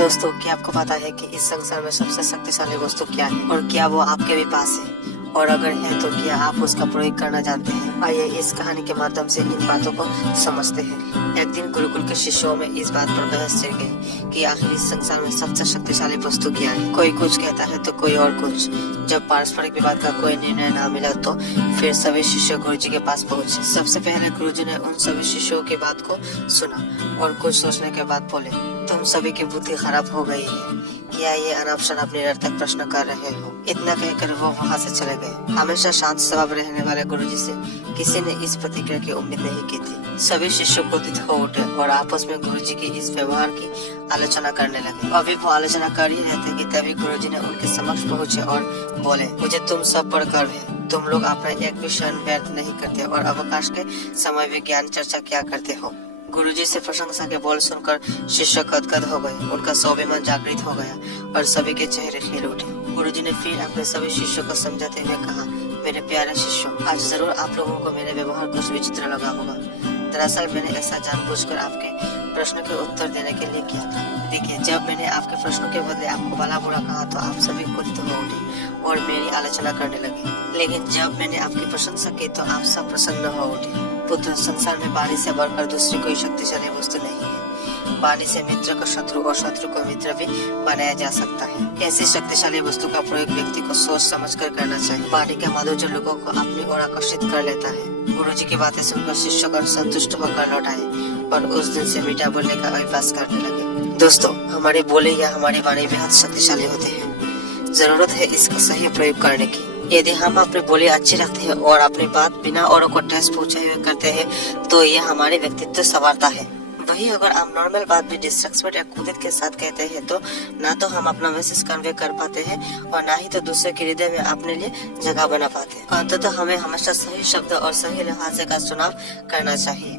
दोस्तों, क्या आपको पता है कि इस संसार में सबसे शक्तिशाली वस्तु क्या है और क्या वो आपके भी पास है? और अगर है तो क्या आप उसका प्रयोग करना जानते हैं? आइए इस कहानी के माध्यम से इन बातों को समझते हैं। एक दिन गुरुकुल के शिष्यों में इस बात पर बहस छिड़ गई कि आखिर इस संसार में सबसे शक्तिशाली वस्तु क्या है। कोई कुछ कहता है तो कोई और कुछ। जब पारस्परिक विवाद का कोई निर्णय न मिला तो फिर सभी शिष्य गुरुजी के पास पहुँचे। सबसे पहले गुरुजी ने उन सभी शिष्यों की बात को सुना और कुछ सोचने के बाद बोले, तुम सभी की बुद्धि खराब हो गई है। क्या ये अनाप शनाप निरर्थक प्रश्न कर रहे हो? इतना कहकर वो वहाँ से चले गए। हमेशा शांत स्वभाव रहने वाले गुरुजी से किसी ने इस प्रतिक्रिया की उम्मीद नहीं की थी। सभी शिष्य क्रोधित हो उठे और आपस में गुरुजी के इस व्यवहार की आलोचना करने लगे। अभी वो आलोचना कर ही रहते कि तभी गुरुजी ने उनके समक्ष पहुँचे और बोले, मुझे तुम सब पर गर्व है। तुम लोग अपना एक भी क्षण व्यर्थ नहीं करते और अवकाश के समय विज्ञान चर्चा क्या करते हो। गुरुजी से प्रशंसा के बोल सुनकर शिष्य गदगद हो गए। उनका स्वाभिमान जागृत हो गया और सभी के चेहरे खिल उठे। गुरुजी ने फिर अपने सभी शिष्यों को समझाते हुए कहा, मेरे प्यारे शिष्यों, आज जरूर आप लोगों को मेरे व्यवहार कुछ विचित्र लगा होगा। दरअसल मैंने ऐसा जानबूझकर आपके प्रश्नों के उत्तर देने के लिए किया था। देखिए, जब मैंने आपके प्रश्नों के बदले आपको भला बुरा कहा तो आप सभी क्रोधित हो उठे और मेरी आलोचना करने लगे। लेकिन जब मैंने आपकी प्रशंसा की तो आप सब प्रसन्न हो उठे। पुत्र, संसार में वाणी से बढ़कर दूसरी कोई शक्तिशाली वस्तु नहीं है। वाणी से मित्र को शत्रु और शत्रु को मित्र भी बनाया जा सकता है। ऐसी शक्तिशाली वस्तु का प्रयोग व्यक्ति को सोच समझकर करना चाहिए। वाणी का माधुर्य लोगों को अपनी ओर आकर्षित कर लेता है। गुरुजी की बातें सुनकर शिष्य संतुष्ट होकर लौट आए और उस दिन से मीठा बोलने का अभ्यास करने लगे। दोस्तों, हमारी बोली या हमारी वाणी बेहद शक्तिशाली होती है। जरूरत है इसका सही प्रयोग करने की। यदि हम अपनी बोली अच्छी रखते हैं और अपनी बात बिना औरों को ठेस पहुंचाए हुए करते हैं तो यह हमारे व्यक्तित्व संवारता है। वही अगर हम नॉर्मल बात भी डिसरेस्पेक्ट या क्रोध के साथ कहते हैं तो ना तो हम अपना मैसेज कन्वे कर पाते हैं और ना ही तो दूसरे के हृदय में अपने लिए जगह बना पाते हैं। अंततः हमें हमेशा सही शब्द और सही लहजे का चुनाव करना चाहिए।